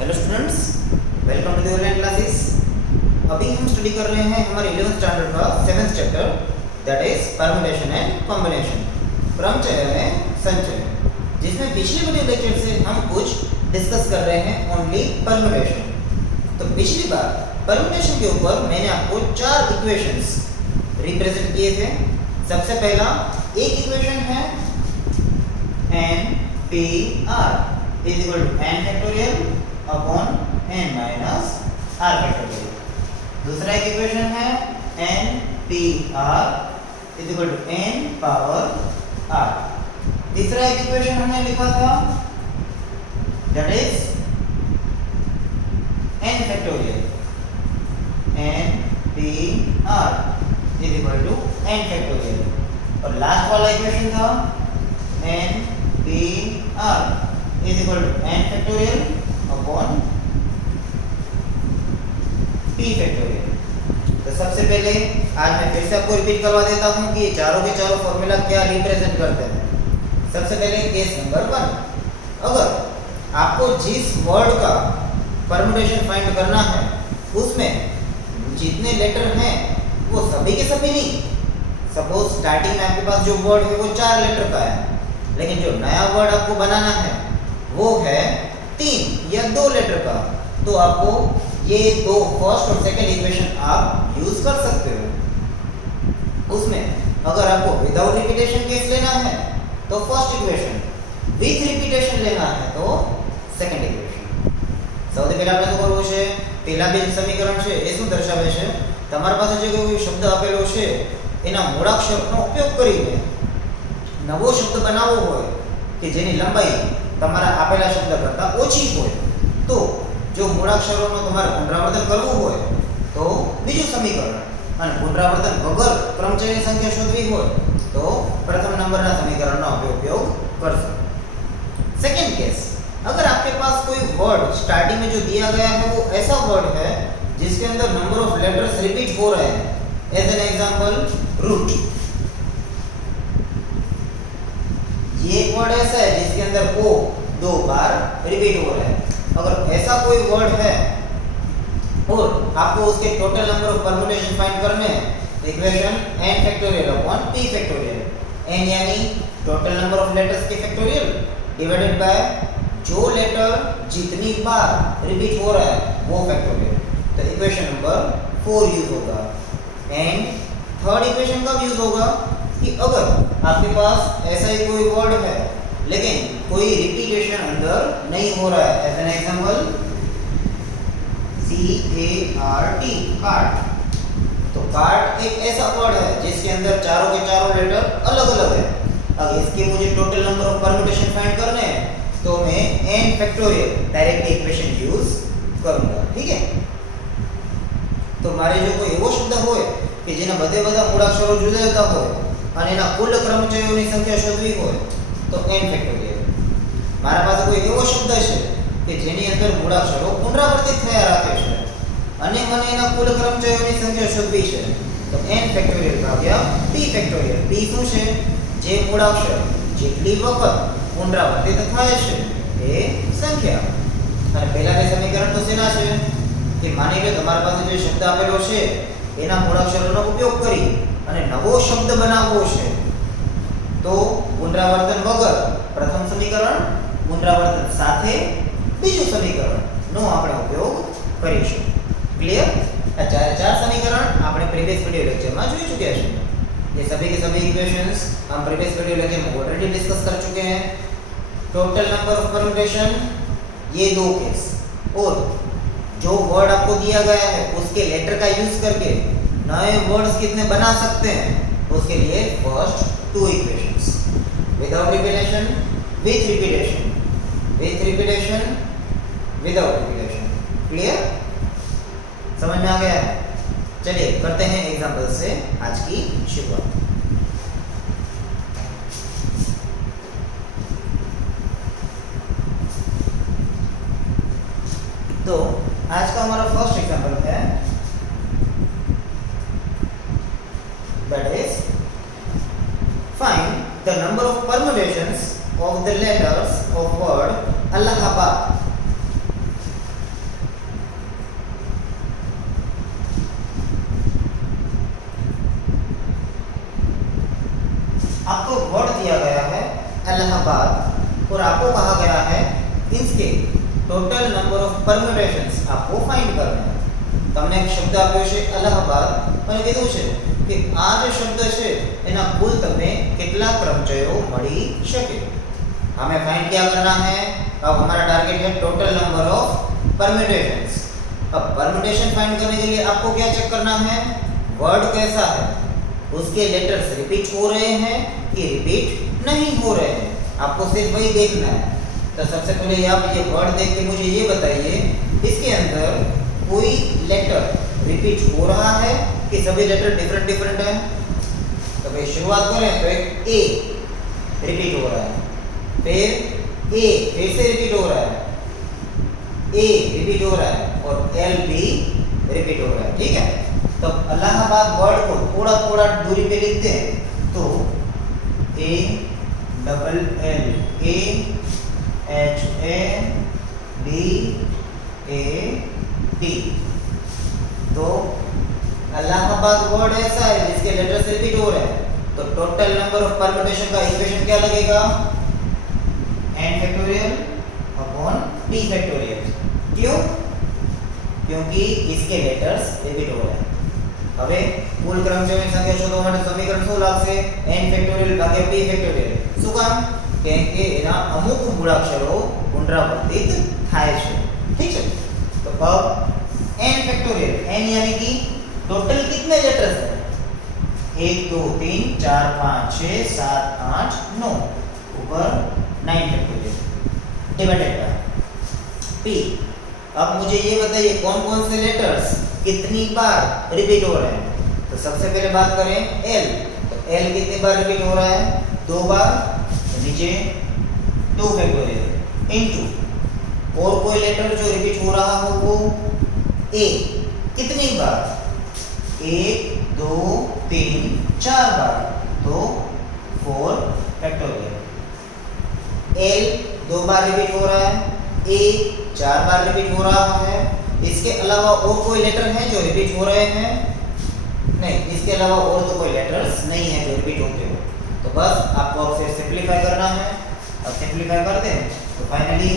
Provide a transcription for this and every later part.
Hello students, welcome to the online classes. अभी हम study कर रहे हैं हमारे 11th स्टैंडर्ड का 7th chapter, that is permutation and combination, क्रमचय में संचय, जिसमें पिछले वीडियो लेक्चर से हम कुछ डिस्कस कर रहे हैं ओनली परम्यूटेशन। तो पिछली बार परम्यूटेशन के ऊपर मैंने आपको 4 इक्वेशंस रिप्रेजेंट किए थे। सबसे पहला एक इक्वेशन है n p r is equal to n factorial upon n minus r factorial। दूसरा एक इक्वेशन है n p r is equal to n power r। तीसरा एक इक्वेशन हमने लिखा था that is n factorial n p r is equal to n factorial। और last वाला इक्वेशन था n p r is equal to n factorial upon p factorial। तो सबसे पहले आज मैं फिर से आपको रिपीट करवा देता हूँ कि चारों के चारों फॉर्मूला क्या रिप्रेजेंट करते हैं। सबसे पहले केस नंबर 1, अगर आपको जिस वर्ड का परम्यूटेशन फाइंड करना है उसमें जितने लेटर हैं वो सभी के सभी नहीं। सपोज स्टार्टिंग में आपके पास जो वर्ड है वो 4 लेटर का है, लेकिन जो नया वर्ड आपको बनाना है वो है 3 या 2 लेटर का। तो आपको ये दो फर्स्ट और सेकंड इक्वेशन आप यूज कर सकते हो। उसमें अगर आपको विदाउट रिपीटेशन केस लेना है तो फर्स्ट इक्वेशन, विथ रिपीटेशन लेना है तो सेकंड इक्वेशन। સૌથી પહેલા આપણે શું કરવું છે, પહેલા બે સમીકરણ છે એ શું દર્શાવે છે, તમારી પાસે જે કોઈ શબ્દ આપેલો છે એના મૂળાક્ષરનો ઉપયોગ કરીને નવો શબ્દ બનાવવો હોય કે જેની લંબાઈ તમારા આપેલા શબ્દ કરતાં ઓછી હોય, તો જો મૂળાક્ષરોનો તમારે પુનરાવર્તન કરવું હોય તો બીજું સમીકરણ, અને પુનરાવર્તન વગર ક્રમચયની સંખ્યા શોધવી હોય તો પ્રથમ નંબરના સમીકરણનો ઉપયોગ કરશો। सेकेंड केस, अगर आपके पास कोई वर्ड स्टार्टिंग में जो दिया गया है वो ऐसा वर्ड है जिसके अंदर नंबर ऑफ लेटर्स रिपीट हो रहे हैं, एज एन एग्जांपल रूट। ये एक वर्ड ऐसा है जिसके अंदर ओ 2 बार रिपीट हो रहा है। अगर ऐसा कोई वर्ड है और आपको उसके total number of permutation find करने हैं, equation n factorial upon p factorial, n यानी टोटल नंबर ऑफ लेटर्स के फैक्टोरियल डिवाइडेड बाय जो लेटर जितनी बार रिपीट हो रहा है वो फैक्टोरियल। तो इक्वेशन नंबर 4 यूज होगा। एंड थर्ड इक्वेशन कब यूज होगा कि अगर आपके पास ऐसा ही कोई वर्ड है लेकिन कोई रिपीटेशन अंदर नहीं हो रहा है, as an example CART, cart. तो कार्ट एक ऐसा वर्ड है जिसके अंदर चारों के चारों लेटर अलग अलग है। अगर इसके मुझे total number of permutation find करने हैं तो मैं n factorial direct equation use करूंगा। ठीक है, तो मारे जो कोई एवो शब्द होय કે જેના બધે બધા મૂળાક્ષરો જુદા જુદા હોય અને એના કુલ ક્રમચયોની સંખ્યા શોધવી હોય તો n ફેક્ટોરિયલ। મારા પાસે કોઈ એવો શબ્દ છે કે જેની અંદર મૂળાક્ષરો પુનરાવર્તિત થયા રાખે છે અને મને એના કુલ ક્રમચયોની સંખ્યા શોધવી છે તો n ફેક્ટોરિયલ ભાગ્યા p ફેક્ટોરિયલ। p શું છે, જે મૂળાક્ષર જેટલી વખત પુનરાવર્તિત થાય છે એ સંખ્યા। અને પહેલા બે સમીકરણ તો શેના છે કે માની લો તમારા પાસે જે શબ્દ આપેલો છે એના મૂળાક્ષરોનો ઉપયોગ કરી અને નવો શબ્દ બનાવવો છે તો પુનરાવર્તન વગર પ્રથમ સમીકરણ, પુનરાવર્તન સાથે બીજું સમીકરણનો આપણે ઉપયોગ કરીશું। ક્લિયર? આ ચાર સમીકરણ આપણે પ્રીવિયસ वीडियो लेक्चर में જોઈ ચૂક્યા છે। ये सभी के सभी इक्वेशंस हम प्रीवियस वीडियो लेक्चर में ऑलरेडी डिस्कस कर चुके हैं। टोटल नंबर ऑफ परम्यूटेशन ये 2 केस, और जो वर्ड आपको दिया गया है उसके लेटर का यूज करके नए वर्ड्स कितने बना सकते हैं उसके लिए first 2 equations, without repetition, with repetition, with repetition, without repetition. Clear? समझ में आ गया है? चलिए करते हैं एग्जांपल से आज की शुरुआत। तो आज का हमारा फर्स्ट एग्जांपल है, that is find the number of permutations of the letters of word Allahabad। Allahabad और आपको कहा गया है इसके टोटल नंबर ऑफ परम्યુटेशंस आपको फाइंड करना है। તમને એક શબ્દ આપ્યો છે અલ્હાબાદ અને કીધું છે કે આ જે શબ્દ છે એના કુલ તમને કેટલા ક્રમચયો મળી શકે। हमें फाइंड क्या करना है? अब हमारा टारगेट है टोटल नंबर ऑफ परम्यूटेशंस। अब परम्यूटेशन फाइंड करने के लिए आपको क्या चेक करना है? वर्ड कैसा है, उसके लेटर्स रिपीट हो रहे हैं कि रिपीट नहीं हो रहे हैं, आपको सिर्फ वही देखना है। तो सबसे पहले आप ये वर्ड देख के मुझे ये बताइए इसके अंदर कोई लेटर रिपीट हो रहा है कि सभी लेटर डिफरेंट डिफरेंट है। तो भाई शुरुआत करें तो एक ए रिपीट हो रहा है, फिर ए फिर से रिपीट हो रहा है, ए रिपीट हो रहा है और एल भी रिपीट हो रहा है। ठीक है, तो इलाहाबाद वर्ड को थोड़ा थोड़ा दूरी पे लिखते हैं तो A double L A H A D A D. तो इलाहाबाद वर्ड ऐसा है जिसके लेटर्स रिपीट हो रहे हैं, तो टोटल नंबर ऑफ परम्यूटेशन का इक्वेशन क्या लगेगा? n factorial upon p factorial. क्यों? क्योंकि इसके लेटर्स रिपीट हो रहे हैं। હવે કુલ ક્રમચયોની સંખ્યા શોધવા માટે સમીકરણ શું લાગશે? n ફેક્ટોરિયલ ભાગ્યા p ફેક્ટોરિયલ। શું કામ? કેમ કે એના અમુક મૂળાક્ષરો પુનરાવર્તિત થાય છે। ઠીક છે, તો अब n फैक्टोरियल n यानी कि टोटल कितने लेटर्स हैं? 1 2 3 4 5 6 7 8 9 ऊपर 9 फैक्टोरियल डिवाइडेड बाय p। अब मुझे ये बताइए कौन कौन से लेटर्स कितनी बार रिपीट हो रहे हैं? तो सबसे पहले बात करें l। तो l कितनी बार रिपीट हो रहा है? 2 बार। तो नीचे 2 फैक्टोरियल इनटू और कोई लेटर जो रिपीट हो रहा हो वो a कितनी बार? 1 2 3 4 बार, तो 4 फैक्टोरियल। l 2 बार रिपीट हो रहा है, a 4 बार रिपीट हो रहा है। इसके अलावा और कोई लेटर हैं जो रिपीट हो रहे हैं? नहीं, इसके अलावा और तो कोई लेटर्स नहीं है जो रिपीट होते हो। तो बस आपको अब फिर सिंपलीफाई करना है। अब सिंपलीफाई करते हैं तो फाइनली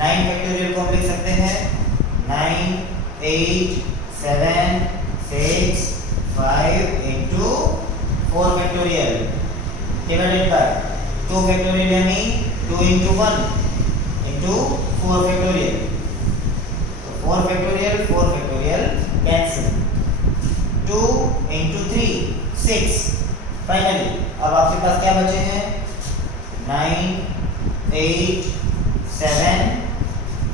9 फैक्टोरियल को हम लिख सकते हैं 9 8 7 6 5 into 4 factorial divided by 2 factorial यानी 2 into 1 into 4 फैक्टोरियल। तो 4 फैक्टोरियल कैंसिल, 2 into 3 6। फाइनली अब आपके पास क्या बचे हैं? 9 8 7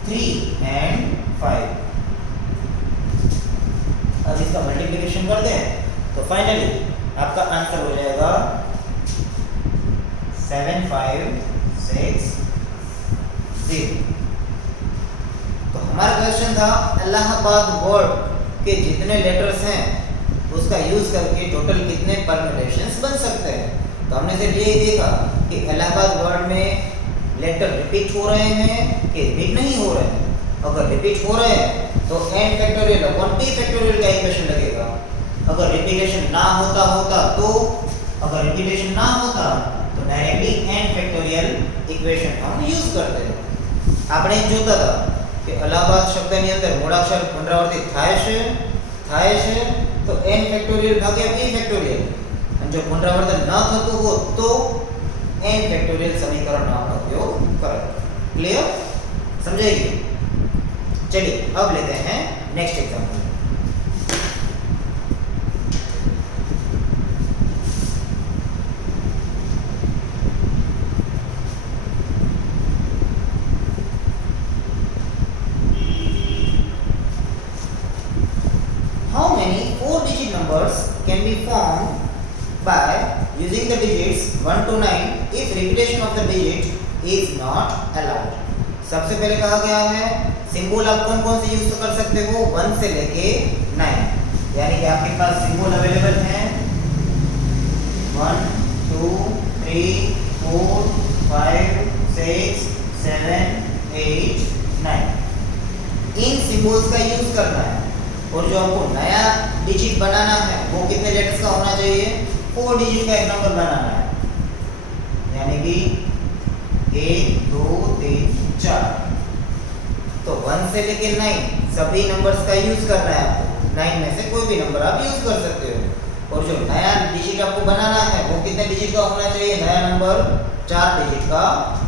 3 and 5। अब इसका मल्टीप्लिकेशन कर दें तो फाइनली आपका आंसर हो जाएगा 7 5 6 0। तो हमारा क्वेश्चन था इलाहाबाद वर्ड के जितने लेटर्स हैं उसका यूज करके टोटल कितने परम्यूटेशंस बन सकते हैं। तो हमने सिर्फ यही देखा कि इलाहाबाद वर्ड में लेटर रिपीट हो रहे हैं कि रिपीट नहीं हो रहे हैं। अगर रिपीट हो रहे हैं तो n factorial upon p factorial का इक्वेशन लगेगा। अगर रिपीटेशन ना होता तो डायरेक्टली n फैक्टोरियल इक्वेशन हम यूज करते हैं। આપણે જોતા હતા કે અલ્હાબાદ શબ્દની અંદર મૂળાક્ષર પુનરાવર્તિત થાય છે તો n ફેક્ટોરિયલ ભાગ્યા p ફેક્ટોરિયલ, અને જો પુનરાવર્તન ન થતું हो तो n फैक्टोरियल समीकरणનો આપણે ઉપયોગ करें। क्लियर? समझेगी? चलिए अब लेते हैं next example. How many 4-digit numbers can be formed by using the digits 1 to 9 if repetition of the digit is not allowed? सबसे पहले कहा गया है सिंबल आप कौन कौन से यूज कर सकते हो? 1 से लेके 9, यानी कि आपके पास सिंबल अवेलेबल हैं 1 2 3 4 5 6 7 8 9। इन सिंबल्स का यूज करना है और जो आपको नया डिजिट बनाना है वो कितने लेटर्स का होना चाहिए? 4 डिजिट का एक नंबर बनाना है, यानी कि 1 2 3 4। तो 1 से लेके 9 सभी नंबर्स का यूज करना है आपको। 9 में से कोई भी नंबर आप यूज कर सकते हो। और जो नया डिजिट आपको बनाना है वो कितने डिजिट का होना चाहिए? नया नंबर 4 डिजिट का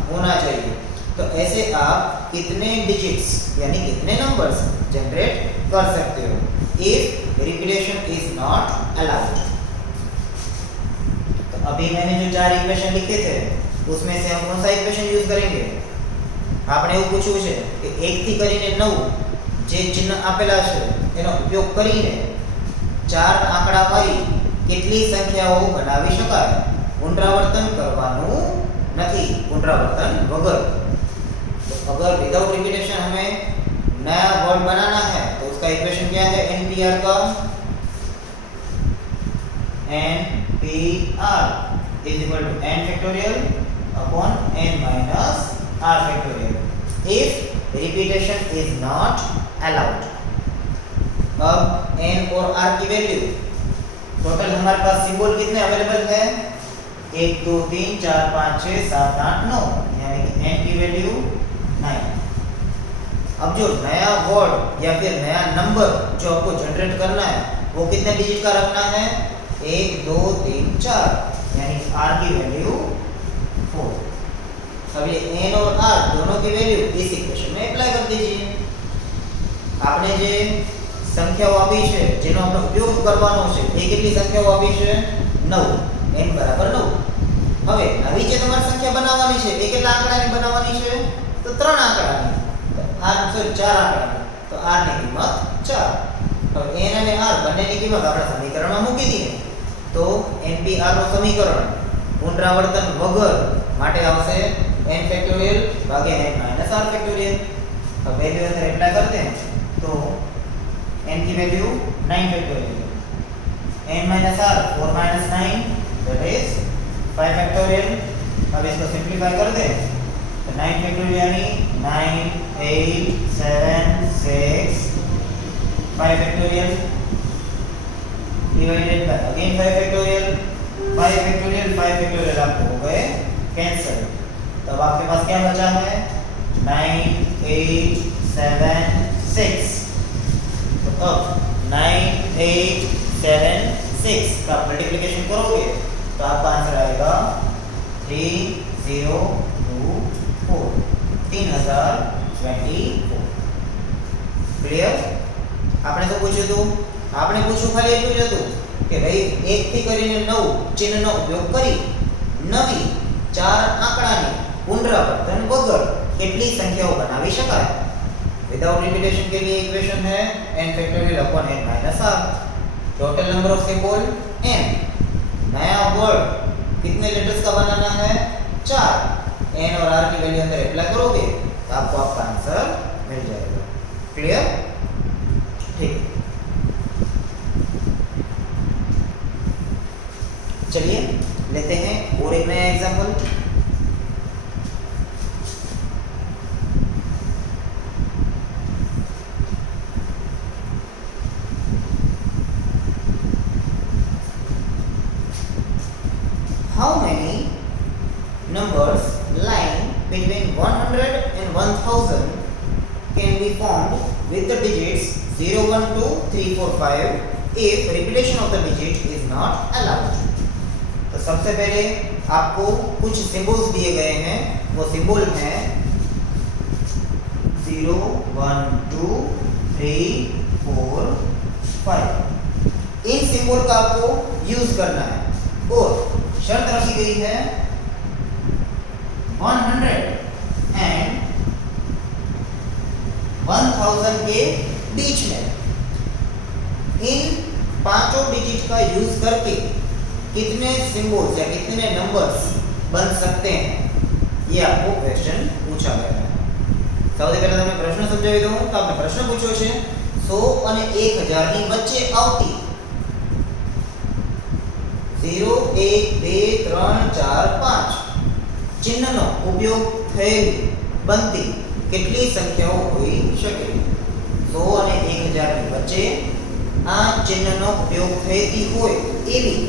होना चाहिए। तो ऐसे आप कितने डिजिट्स यानी कितने नंबर्स जनरेट कर सकते हो if repetition is not allowed. तो अभी मैंने जो 4 इक्वेशन लिखे थे उसमें से हम कौन सा इक्वेशन यूज करेंगे? આપણે એવું પૂછ્યું છે કે 1 થી કરીને 9 જે ચિહ્ન આપેલા છે એનો ઉપયોગ કરીને 4 આંકડા વાળી કેટલી સંખ્યાઓ બનાવી શકાય? પુનરાવર્તન કરવાનું નથી, પુનરાવર્तन वगर। तो अगर विदाउट रिपीटेशन हमें नया वर्ड बनाना है तो उसका इक्वेशन क्या है? NPR का NPR is equal to n factorial upon n minus r factorial if repetition is not allowed। अब n और r की वैल्यू टोटल हमारे पास सिंबल कितने अवेलेबल है? 1 2 3 4 5 6 7 8 9 यानी कि n की वैल्यू 9। अब जो नया वर्ड या फिर नया नंबर जो आपको जनरेट करना है वो कितने डिजिट का रखना है? 1 2 3 4 यानी r की वैल्यू 4। अब ये n और r दोनों की वैल्यू इस इक्वेशन में अप्लाई कर दीजिए। आपने જે સંખ્યાઓ આપી છે જેનો આપણે ઉપયોગ કરવાનો છે એ કેટલી સંખ્યાઓ આપી છે? 9 n બરાબર 9। હવે નવી જે તમારે સંખ્યા બનાવવાની છે એ કેટલા આંકડાની બનાવવાની છે? તો 3 આંકડાની। તો r સોરી 4 આંકડાની। તો r ની કિંમત 4। હવે n અને r બંનેની કિંમત આપણે સમીકરણમાં મૂકી દઈએ તો npr નું સમીકરણ પુનરાવર્તન વગર માટે આવશે n फैक्टोरियल भागे n माइनस r फैक्टोरियल। अब वैल्यू अंदर अप्लाई करते हैं तो n की value 9 factorial, n minus r 4 minus 9 that is 5 factorial. अब इसको सिंपलीफाई कर दें तो 9 फैक्टोरियल यानी 9 8 7 6 5 factorial divided by again 5 factorial 5 factorial 5 factorial आपको हो गए कैंसिल। तब आपके पास क्या बचा है? 9 8 7 6। तो अब 9 8 7 6 का मल्टीप्लिकेशन करोगे तो आपका आंसर आएगा 3024 3024। क्लियर? આપણે તો પૂછ્યું હતું, આપણે પૂછ્યું ખાલી એટલું જ હતું કે ભાઈ 1 થી કરીને 9 ચિહ્નનો ઉપયોગ કરી નવી 4 આંકડાની पुनरावर्तन वगर कितनी संख्याओं बनावी शकाय? विदाउट रिपीटेशन के लिए इक्वेशन है n factorial upon n minus r। Total number of symbol n। नया वर्ड कितने लेटर्स का बनाना है? 4। n और r की वैल्यू अंदर अप्लाई करोगे तो आपको आपका आंसर मिल जाएगा। क्लियर? ठीक। चलिए लेते हैं और एक नया example. How many numbers lying between 100 and 1000 can be formed with the digits 0 1 2 3 4 5 if repetition of the digit is not allowed? तो सबसे पहले आपको कुछ सिंबल्स दिए गए हैं, वो सिंबल हैं 0 1 2 3 4 5। इन सिंबल का आपको यूज करना है और शर्त रखी गई है 100 एंड 1000 के बीच में इन पांचों डिजिट का यूज करके कितने सिंबल्स या कितने नंबर्स बन सकते हैं ये आपको क्वेश्चन पूछा गया है। સૌથી પહેલા તમને પ્રશ્ન સમજાવી દઉં તો આપણે પ્રશ્ન પૂછ્યો છે 100 અને 1000 ની વચ્ચે આવતી 0 1 2 3 4 5 चिन्हનો ઉપયોગ થયેલી બનતી કેટલી સંખ્યાઓ હોઈ શકે? 100 અને 1000 ની વચ્ચે આ ચિહ્નનો ઉપયોગ થતી હોય એવી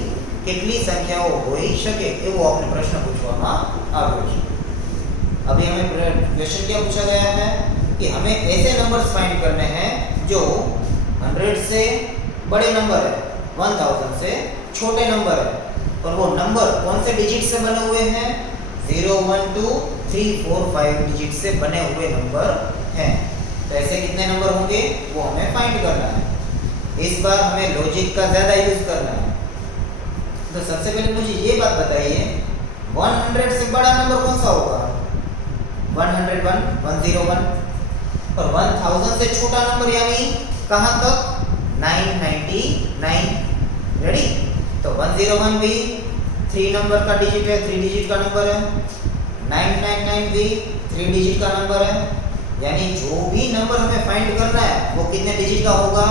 કેટલી સંખ્યાઓ હોઈ શકે એવો આપણે પ્રશ્ન પૂછવામાં આવ્યો છે। अभी हमें क्वेश्चन क्या पूछा गया है कि हमें ऐसे नंबर्स फाइंड करने हैं जो 100 से बड़े नंबर है, 1000 से छोटे नंबर है, और वो नंबर कौन से डिजिट से बने हुए हैं? 0 1 2 3 4 5 डिजिट से बने हुए नंबर हैं। तो ऐसे कितने नंबर होंगे वो हमें फाइंड करना है। इस बार हमें लॉजिक का ज़्यादा यूज करना है। तो सबसे पहले मुझे ये बात बताइए, 100 से बड़ा नंबर कौन सा होगा? 101, 101, और 1000 से छोटा नंबर यानी कहाँ तक? 999। रेडी? तो 101 भी 3 नंबर का डिजिट है, 3 डिजिट का नंबर है। 999 भी 3 डिजिट का नंबर है। यानी जो भी नंबर हमें फाइंड करना है वो कितने डिजिट का होगा?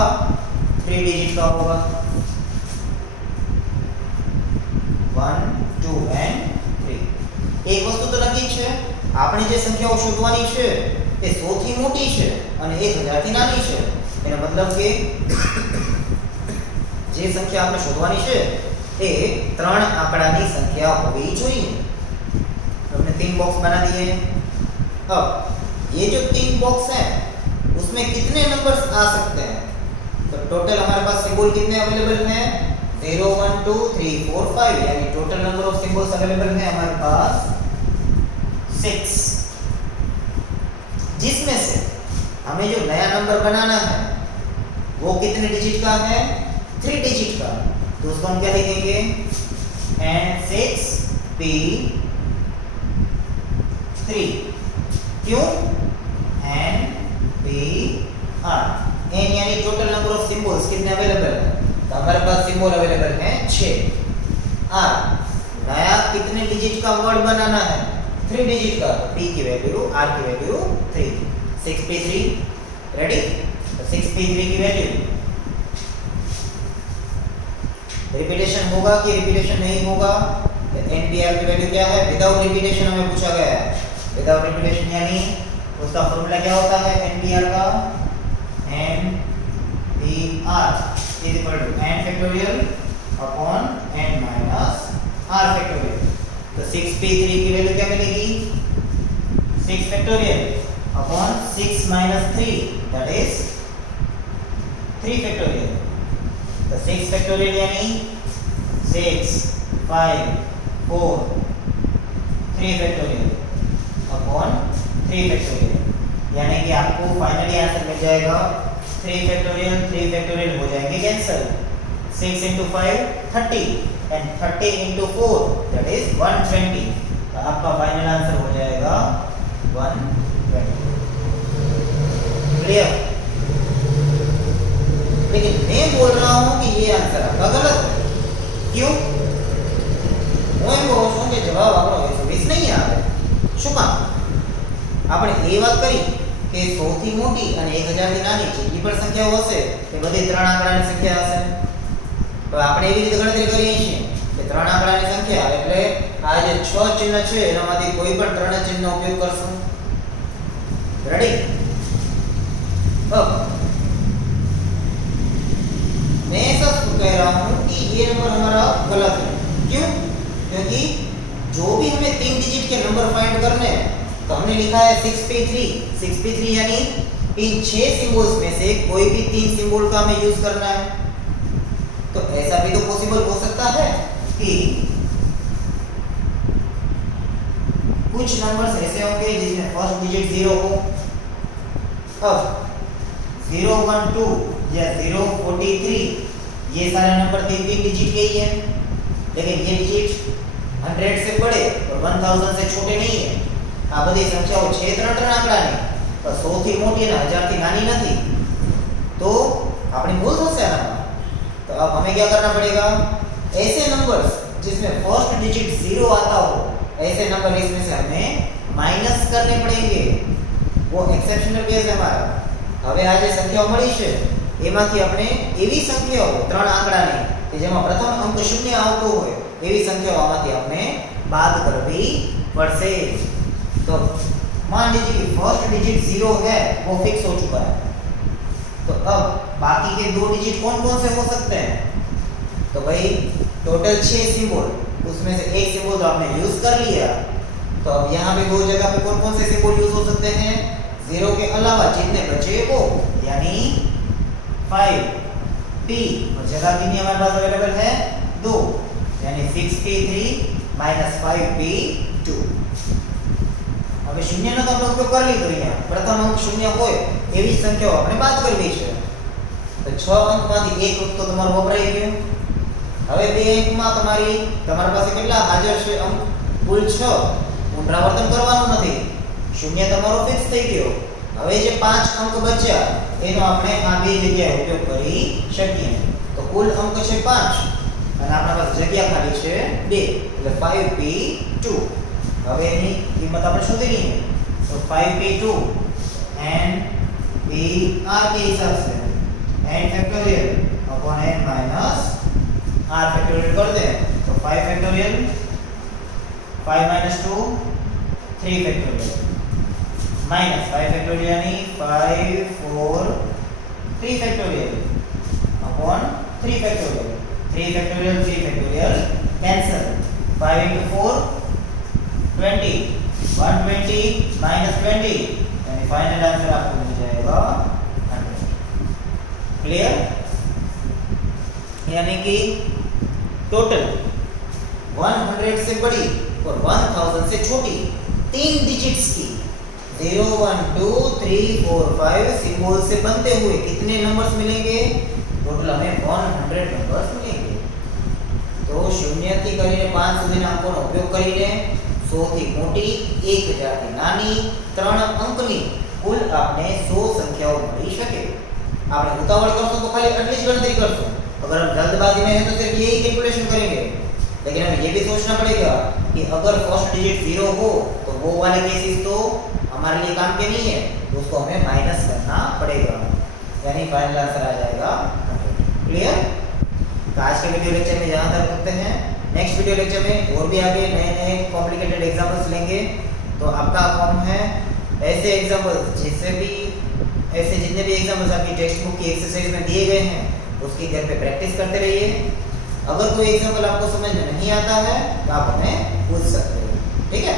3 डिजिट का होगा। 1 2 एंड 3। एक वस्तु तो नक्की છે, આપણે જે સંખ્યાઓ શોધવાની છે એ 100 થી મોટી છે અને 1000 થી નાની છે। એનો મતલબ કે જે સંખ્યા આપણે શોધવાની છે એ 3 આંકડાની સંખ્યા હોવી જોઈએ। तो हमने 3 बॉक्स बना दिए। अब ये जो 3 बॉक्स हैं उसमें कितने नंबर्स आ सकते हैं? तो टोटल हमारे पास सिंबल कितने अवेलेबल हैं? 0 1 2 3 4 5, यानी total number of symbols available हैं हमारे पास 6, जिसमें से हमें जो नया नंबर बनाना है वो कितने डिजिट का है? 3 डिजिट का। तो उसको हम क्या लिखेंगे? N6P3। क्यों? NPR। N यानी टोटल नंबर ऑफ सिंबल्स कितने अवेलेबल है? तो हमारे पास सिंबल अवेलेबल है 6। R नया कितने डिजिट का वर्ड बनाना है? 3 डिजिट का। P की वैल्यू, R की वैल्यू 3। 6P3। रेडी? तो 6P3 की वैल्यू, रिपीटेशन होगा कि रिपीटेशन नहीं होगा? NPR की वैल्यू क्या है? विदाउट रिपीटेशन हमें पूछा गया है। विदाउट रिपीटेशन यानी उसका फॉर्मूला क्या होता है NPR का? NPR is equal to n factorial upon n minus r factorial। तो 6P3 की वैल्यू क्या मिलेगी? 6 factorial upon 6 minus 3, that is 3 factorial। तो 6 factorial यानी 6 5 4 3 factorial upon 3 factorial, यानी कि आपको फाइनली आंसर मिल जाएगा 3 factorial। 3 factorial हो जाएंगे cancel. 6 into 5 30 and 30 into 4 that is 120। तो आपका फाइनल आंसर हो जाएगा 120। क्लियर? लेकिन मैं बोल रहा हूं कि ये आंसर आपका गलत है। क्यों? હું એમ કહું છું કે જવાબ આપણો 120 નહીં આવે। શું કામ? આપણે એ વાત કરી કે 100 થી મોટી અને 1000 થી નાની જેટલી પણ સંખ્યાઓ હશે એ બધી 3 આંકડાની સંખ્યા હશે। તો આપણે એવી રીતે ગણતરી કરીએ છીએ કે 3 આંકડાની સંખ્યા એટલે આ જે 6 ચિહ્ન છે એનામાંથી કોઈ પણ 3 ચિહ્નનો ઉપયોગ કરશું। રેડી? अब मैं ऐसा कह रहा हूं कि ये नंबर हमारा गलत है। क्यों? क्योंकि जो भी हमें 3 डिजिट के नंबर फाइंड करने हैं तो हमने लिखा है 6P3। 6P3 यानी इन 6 सिंबल्स में से कोई भी 3 सिंबल का हमें यूज करना है। तो ऐसा भी तो पॉसिबल हो सकता है कि कुछ नंबर्स ऐसे होंगे जिसमें फर्स्ट डिजिट 0 हो। अब 012 या 043 ये सारे नंबर 3 डिजिट के ही हैं, लेकिन ये डिजिट 100 से बड़े और 1000 से छोटे नहीं है। આ બધી સંખ્યાઓ છે 3 આંકડાની, તો 100 થી મોટી અને 1000 થી નાની નથી। तो अपनी भूल थશે આમાં। तो अब हमें क्या करना पड़ेगा? ऐसे नंबर्स जिसमें फर्स्ट डिजिट 0 आता हो ऐसे नंबर इसमें से हमें माइनस करने पड़ेंगे। वो एक्सेप्शनल केस है हमारा। હવે આ જે સંખ્યાઓ મળી છે એમાંથી આપણે એવી સંખ્યાઓ 3 આંકડાની કે જેમાં પ્રથમ અંક 0 આવતો હોય એવી સંખ્યાઓ આમાંથી આપણે બાદ કરવી પડશે। तो मान लीजिए कि फर्स्ट डिजिट 0 है वो फिक्स हो चुका है। तो अब बाकी के 2 डिजिट कौन कौन से हो सकते हैं? तो भाई टोटल 6 सिंबल, उसमें से एक सिंबल तो आपने यूज कर लिया। तो अब यहाँ पे दो जगह पे कौन कौन से सिंबल यूज हो सकते हैं? 0 के अलावा जितने बचे वो, यानी 5p, और जगह कितनी हमारे पास अवेलेबल है? 2, यानी 6p3 - 5p2। હવે શૂન્યનો તો આપણે ઉપયોગ કરી લીધો અહીંયા. પ્રથમ અંક શૂન્ય હોય એવી સંખ્યાઓ આપણે બાદ કરવી છે. તો 6 અંકમાંથી એક અંક તો તમારો વપરાઈ ગયો. હવે બે અંકમાં તમારી પાસે કેટલા હાજર છે અંક? કુલ 6. પુનરાવર્તન કરવાનું નથી. શૂન્ય તમારો ફિક્સ થઈ ગયો. હવે જે 5 અંક બચ્યા એનો આપણે આ બે જગ્યાએ ઉપયોગ કરી શકીએ. તો કુલ અંક છે 5 અને આપણા પાસે જગ્યા ખાલી છે 2, એટલે 5p2. હવે એની કિંમત આપણે શોધી લઈએ. તો 5p2 and p r के हिसाब से n factorial upon n minus r factorial कर दें तो 5 factorial 5 minus 2 3 factorial minus 5 factorial यानी 5 4 3 factorial upon 3 factorial 3 factorial 3 factorial cancel 5 into 4 20 120 minus 20 यानी फाइनल आंसर आपको मिल जाएगा 100। क्लियर? यानी कि टोटल 100 से बड़ी और 1000 से छोटी 3 डिजिट्स की 0 1 2 3 4 5 सिंबल से बनते हुए कितने नंबर्स मिलेंगे? टोटल हमें 100 नंबर्स मिलेंगे। तो 0 થી કરીને 5 સુધીના અંકોનો ઉપયોગ કરીને 100 થી મોટી 1000 થી નાની 3 અંકની કુલ आपने 100 संख्याओं મળી શકે। આપણે ઉતાવળ કરશો તો ખાલી આટલી જ ગણતરી કરશો। अगर हम जल्दबाजी में हैं तो सिर्फ यही कैलकुलेशन करेंगे, लेकिन हमें ये भी सोचना पड़ेगा कि अगर फर्स्ट डिजिट 0 हो तो वो वाले केसेस तो हमारे लिए काम के नहीं है, तो उसको हमें माइनस करना पड़ेगा, यानी फाइनल आंसर आ जाएगा 100। क्लियर? तो आज के वीडियो लेक्चर में यहाँ तक रखते हैं। नेक्स्ट वीडियो लेक्चर में और भी आगे नए नए कॉम्प्लिकेटेड एग्जाम्पल्स लेंगे। तो आपका काम है ऐसे एग्जाम्पल्स ऐसे जितने भी एग्जाम्पल्स आपकी टेक्स्ट बुक की एक्सरसाइज में दिए गए हैं उसकी घर पे प्रैक्टिस करते रहिए। अगर कोई एग्जाम्पल आपको समझ में नहीं आता है तो आप हमें पूछ सकते हो। ठीक है?